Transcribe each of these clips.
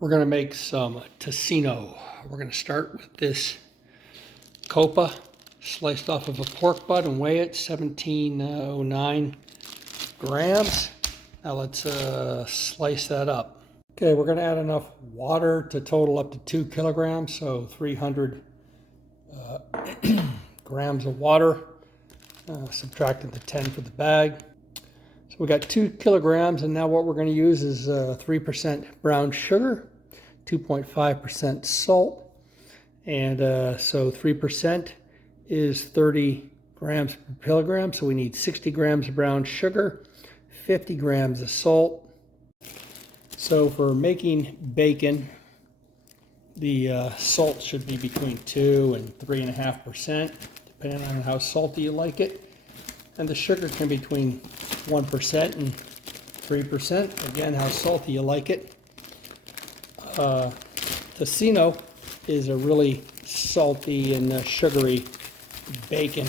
We're going to make some tocino. We're going to start with this copa sliced off of a pork butt and weigh it 1709 grams. Now let's slice that up. Okay, we're going to add enough water to total up to 2 kilograms, so 300 grams of water, subtracting the 10 for the bag. So we got 2 kilograms, and now what we're going to use is 3% brown sugar, 2.5% salt, and so 3% is 30 grams per kilogram, so we need 60 grams of brown sugar, 50 grams of salt. So for making bacon, the salt should be between 2 and 3.5%, depending on how salty you like it. And the sugar can be between 1% and 3%, again, how salty you like it. Tocino is a really salty and sugary bacon.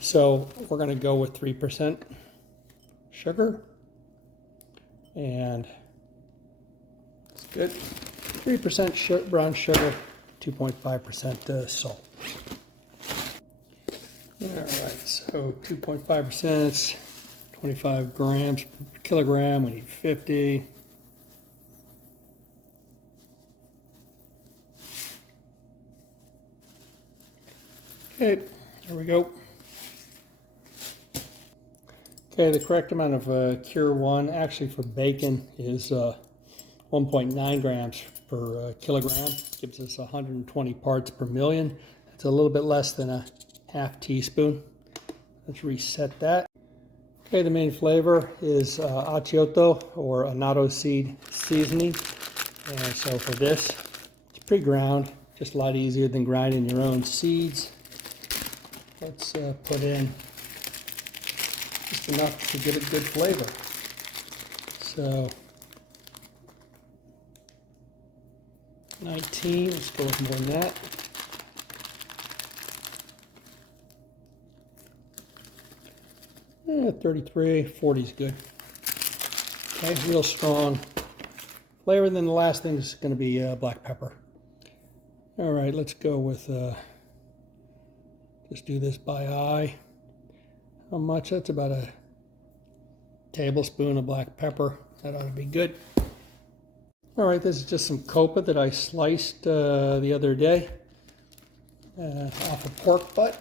So we're going to go with 3% sugar. And it's good. 3% brown sugar, 2.5% salt. All right, so 2.5% is 25 grams per kilogram. We need 50. Okay, there we go. Okay, the correct amount of Cure 1 actually for bacon is 1.9 grams per kilogram. Gives us 120 parts per million. It's a little bit less than a half teaspoon. Let's reset that. Okay, the main flavor is achiote or annatto seed seasoning. And so for this, it's pre-ground, just a lot easier than grinding your own seeds. Let's put in just enough to get a good flavor. So 19, let's go with more than that. Yeah, 33, 40 is good. Okay, real strong flavor. Then the last thing is going to be black pepper. All right, let's go with, just do this by eye. How much? That's about a tablespoon of black pepper. That ought to be good. All right, this is just some copa that I sliced the other day off a pork butt.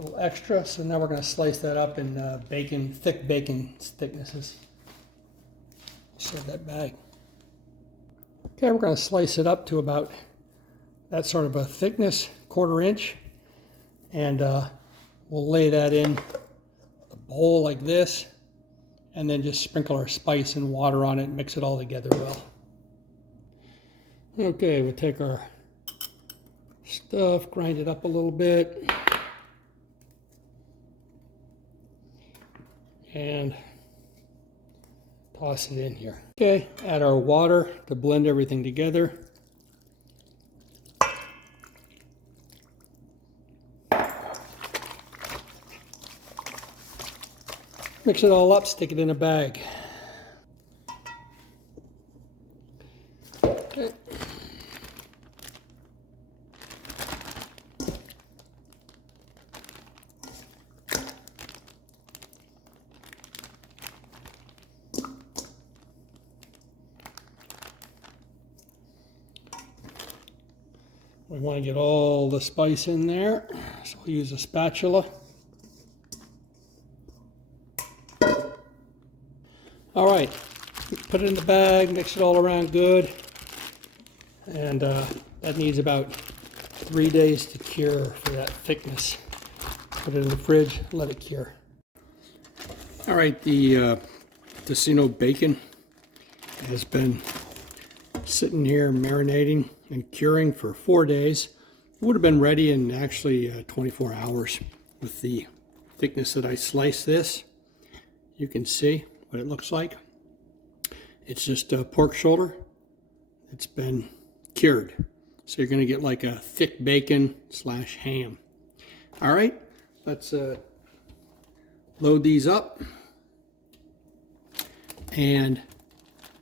A little extra, so now we're going to slice that up in thick bacon thicknesses. Serve that bag. Okay, we're going to slice it up to about that sort of a thickness, 1/4 inch, and we'll lay that in a bowl like this, and then just sprinkle our spice and water on it and mix it all together well. Okay, we'll take our stuff, grind it up a little bit, and toss it in here. Okay, add our water to blend everything together. Mix it all up, stick it in a bag. Okay. We want to get all the spice in there, so we'll use a spatula. All right, put it in the bag, mix it all around good, and that needs about 3 days to cure for that thickness. Put it in the fridge, let it cure. All right, the tocino bacon has been sitting here marinating and curing for 4 days. It would have been ready in actually 24 hours with the thickness that I sliced this. You can see what it looks like. It's just a pork shoulder. It's been cured. So you're going to get like a thick bacon / ham. All right, let's load these up, and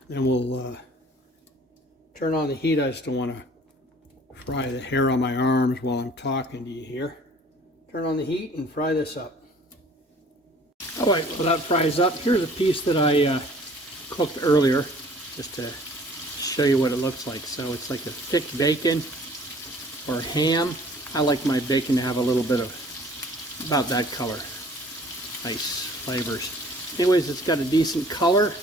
then we'll turn on the heat. I just don't want to fry the hair on my arms while I'm talking to you here. Turn on the heat and fry this up. All right, well that fries up. Here's a piece that I cooked earlier, just to show you what it looks like. So it's like a thick bacon or ham. I like my bacon to have a little bit of about that color. Nice flavors. Anyways, it's got a decent color.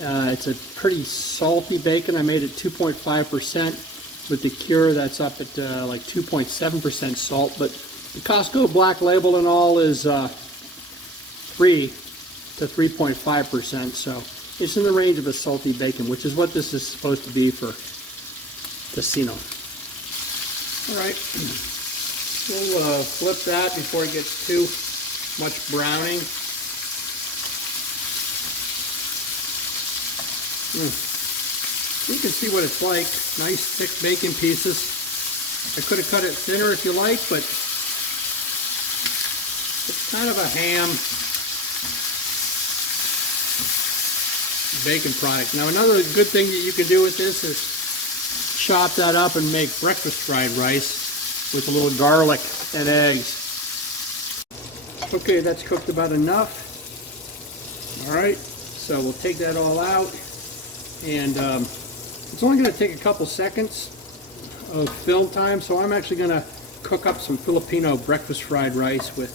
It's a pretty salty bacon. I made it 2.5%. With the cure, that's up at like 2.7% salt. But the Costco Black Label and all is 3 to 3.5%. So it's in the range of a salty bacon, which is what this is supposed to be for Tocino. All right, we'll flip that before it gets too much browning. You can see what it's like. Nice thick bacon pieces. I could have cut it thinner if you like, but it's kind of a ham bacon product. Now another good thing that you can do with this is chop that up and make breakfast fried rice with a little garlic and eggs. Okay, that's cooked about enough. All right, so we'll take that all out, and it's only going to take a couple seconds of film time, so I'm actually going to cook up some Filipino breakfast fried rice with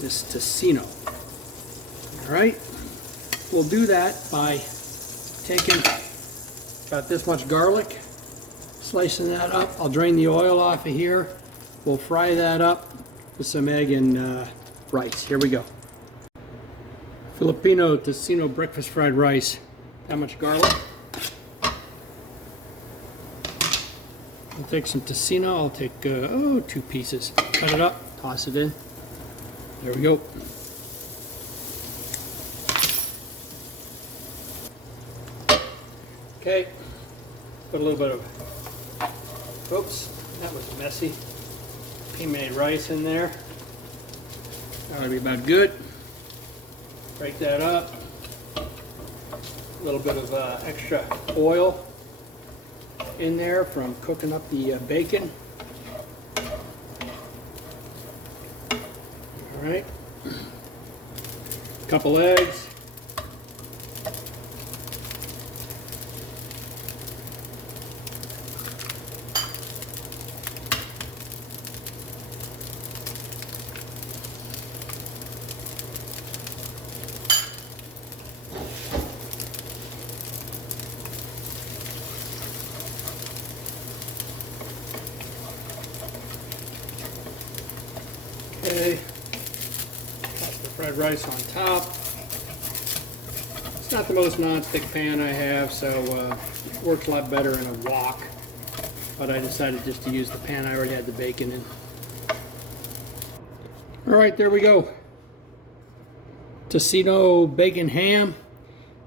this Tocino. All right, we'll do that by taking about this much garlic, slicing that up. I'll drain the oil off of here. We'll fry that up with some egg and rice. Here we go. Filipino Tocino breakfast fried rice. That much garlic. I'll take some Tocino. I'll take 2 pieces. Cut it up, toss it in. There we go. Okay, put a little bit of, oops, that was messy. Pea-made rice in there. That would be about good. Break that up. A little bit of extra oil in there from cooking up the bacon. All right. A couple eggs. Okay, toss the fried rice on top. It's not the most non-stick pan I have, so it works a lot better in a wok. But I decided just to use the pan I already had the bacon in. All right, there we go. Tocino bacon ham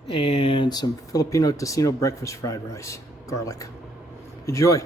and some Filipino Tocino breakfast fried rice, garlic. Enjoy.